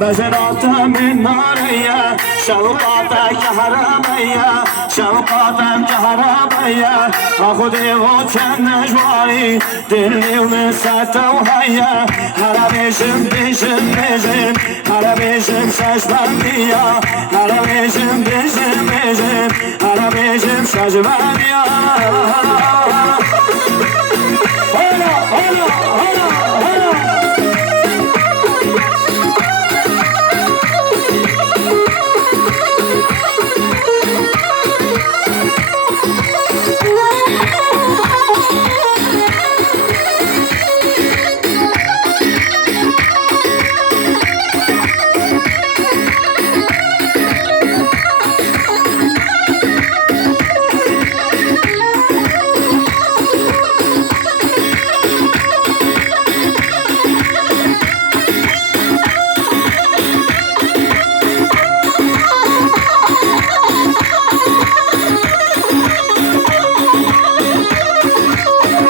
بزرات من ناریا شوقات کهرابیا شوقات کهرابیا و خود و چند نجواری دلیم سات و هیا هر بیشم بیشم بیشم هر بیشم شش بردیا هر بیشم بیشم بیشم هر بیشم شش بردیا Hold up, hold up, hold up. Thank you.